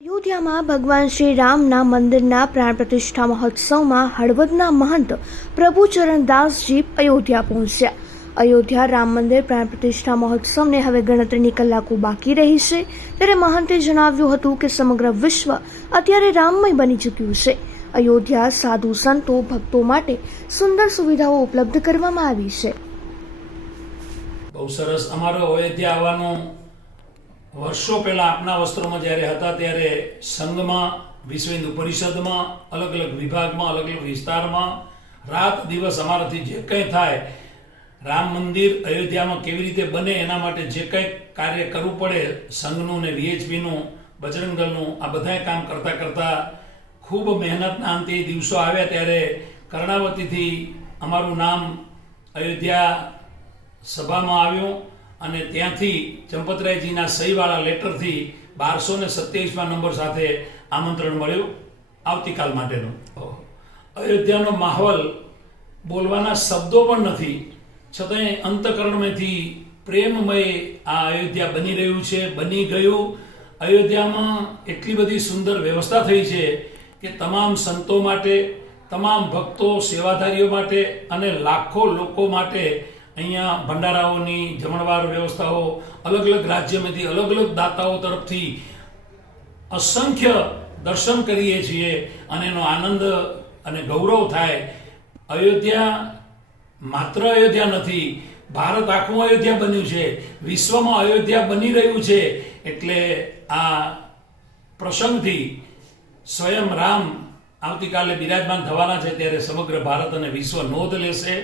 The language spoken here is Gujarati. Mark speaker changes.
Speaker 1: અયોધ્યામાં ભગવાન શ્રી રામના મંદિરના પ્રાણ પ્રતિષ્ઠા મહોત્સવમાં હળવદના મહંત પ્રભુચરણદાસજી અયોધ્યા પહોંચ્યા. અયોધ્યા રામ મંદિર પ્રાણ પ્રતિષ્ઠા મહોત્સવને હવે ગણતરીની કલાકો બાકી રહી છે. ત્યારે મહંતે જણાવ્યું હતું કે સમગ્ર વિશ્વ અત્યારે રામમય બની ચૂક્યું છે. અયોધ્યા સાધુ સંતો, ભક્તો માટે સુંદર સુવિધાઓ ઉપલબ્ધ કરવામાં આવી છે.
Speaker 2: બહુ સરસ. અમારો અયોધ્યા આવવાનું વર્ષો પહેલાં આપના વસ્ત્રોમાં જ્યારે હતા ત્યારે સંઘમાં, વિશ્વ હિન્દુ પરિષદમાં, અલગ અલગ વિભાગમાં, અલગ અલગ વિસ્તારમાં રાત દિવસ અમારાથી જે કંઈ થાય, રામ મંદિર અયોધ્યામાં કેવી રીતે બને એના માટે જે કંઈ કાર્ય કરવું પડે, સંઘનું ને વીએચપીનું, બજરંગ દળનું, આ બધાય કામ કરતાં કરતાં ખૂબ મહેનતના અંતે દિવસો આવ્યા ત્યારે કર્ણાવતીથી અમારું નામ અયોધ્યા સભામાં આવ્યો. અને ત્યાંથી ચંપતરાયજીના સહીવાળા લેટરથી બારસો ને સત્યાવીસમાં નંબર સાથે આમંત્રણ મળ્યું આવતીકાલ માટેનું. અયોધ્યાનો માહોલ બોલવાના શબ્દો પણ નથી. છતાંય અંતકરણમાંથી પ્રેમમય આ અયોધ્યા બની રહ્યું છે બની ગયું. અયોધ્યામાં એટલી બધી સુંદર વ્યવસ્થા થઈ છે કે તમામ સંતો માટે તમામ ભક્તો સેવાધારીઓ માટે અને લાખો લોકો માટે અહીંયા ભંડારાઓની જમણવાર વ્યવસ્થાઓ અલગ અલગ રાજ્યમાંથી અલગ અલગ દાતાઓ તરફથી અસંખ્ય દર્શન કરીએ છીએ અને એનો આનંદ અને ગૌરવ થાય. અયોધ્યા માત્ર અયોધ્યા નથી, ભારત આખું અયોધ્યા બન્યું છે, વિશ્વમાં અયોધ્યા બની રહ્યું છે. એટલે આ પ્રસંગથી સ્વયં રામ આવતીકાલે બિરાજમાન થવાના છે, ત્યારે સમગ્ર ભારત અને વિશ્વ નોંધ લેશે.